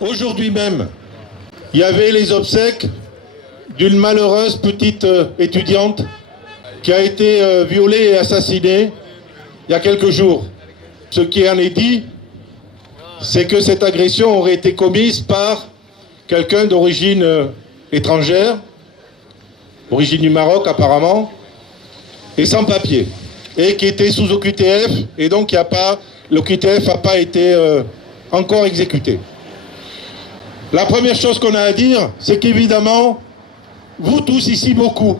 Aujourd'hui même, il y avait les obsèques d'une malheureuse petite étudiante qui a été violée et assassinée il y a quelques jours. Ce qui en est dit, c'est que cette agression aurait été commise par quelqu'un d'origine étrangère, origine du Maroc apparemment, et sans papier, et qui était sous OQTF, et donc l'OQTF n'a pas été encore exécuté. La première chose qu'on a à dire, c'est qu'évidemment, vous tous ici, beaucoup,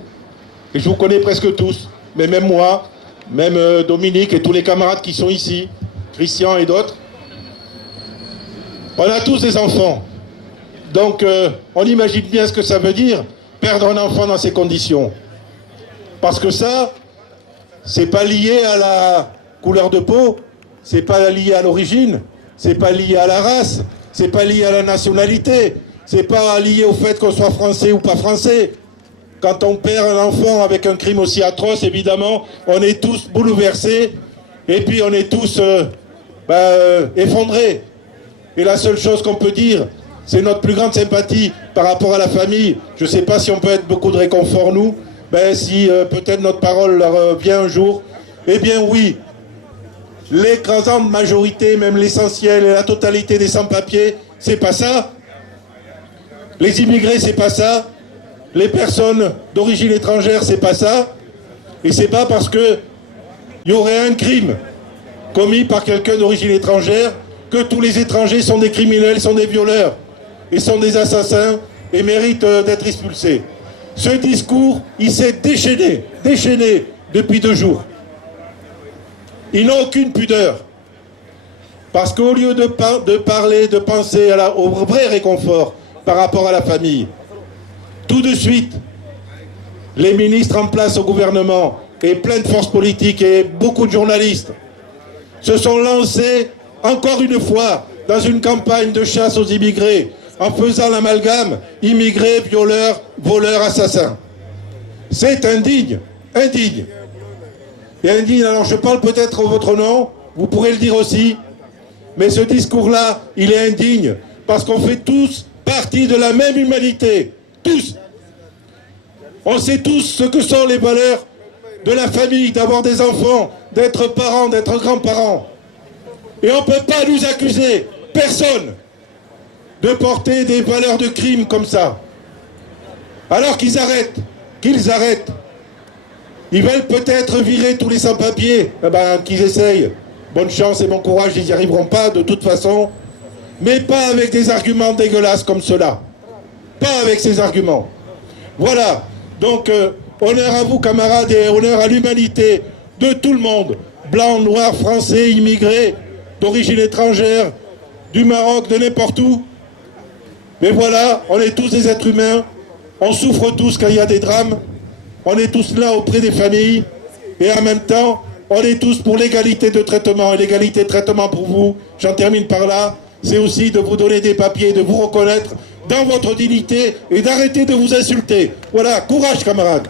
et je vous connais presque tous, mais même moi, même Dominique et tous les camarades qui sont ici, Christian et d'autres, on a tous des enfants. Donc on imagine bien ce que ça veut dire, perdre un enfant dans ces conditions. Parce que ça, c'est pas lié à la couleur de peau, c'est pas lié à l'origine, c'est pas lié à la race, c'est pas lié à la nationalité, c'est pas lié au fait qu'on soit français ou pas français. Quand on perd un enfant avec un crime aussi atroce, évidemment, on est tous bouleversés et puis on est tous effondrés. Et la seule chose qu'on peut dire, c'est notre plus grande sympathie par rapport à la famille. Je ne sais pas si on peut être beaucoup de réconfort, nous. Si peut-être notre parole leur vient un jour. Eh bien oui, l'écrasante majorité, même l'essentiel et la totalité des sans-papiers, c'est pas ça. Les immigrés, c'est pas ça. Les personnes d'origine étrangère, c'est pas ça. Et c'est pas parce que il y aurait un crime commis par quelqu'un d'origine étrangère que tous les étrangers sont des criminels, sont des violeurs et sont des assassins et méritent d'être expulsés. Ce discours, il s'est déchaîné depuis 2 jours. Ils n'ont aucune pudeur. Parce qu'au lieu de parler, de penser au vrai réconfort par rapport à la famille, tout de suite, les ministres en place au gouvernement et plein de forces politiques et beaucoup de journalistes se sont lancés encore une fois dans une campagne de chasse aux immigrés en faisant l'amalgame immigrés, violeurs, voleurs, assassins. C'est indigne, indigne. Et indigne, alors je parle peut-être en votre nom, vous pourrez le dire aussi, mais ce discours-là, il est indigne parce qu'on fait tous partie de la même humanité. Tous. On sait tous ce que sont les valeurs de la famille, d'avoir des enfants, d'être parents, d'être grands-parents. Et on ne peut pas nous accuser, personne, de porter des valeurs de crime comme ça. Alors qu'ils arrêtent, Ils veulent peut-être virer tous les sans-papiers, qu'ils essayent. Bonne chance et bon courage, ils n'y arriveront pas de toute façon. Mais pas avec des arguments dégueulasses comme cela. Pas avec ces arguments. Voilà. Donc, honneur à vous, camarades, et honneur à l'humanité de tout le monde. Blancs, noirs, français, immigrés, d'origine étrangère, du Maroc, de n'importe où. Mais voilà, on est tous des êtres humains. On souffre tous quand il y a des drames. On est tous là auprès des familles. Et en même temps, on est tous pour l'égalité de traitement. Et l'égalité de traitement pour vous, j'en termine par là, c'est aussi de vous donner des papiers, de vous reconnaître dans votre dignité et d'arrêter de vous insulter. Voilà, courage camarades.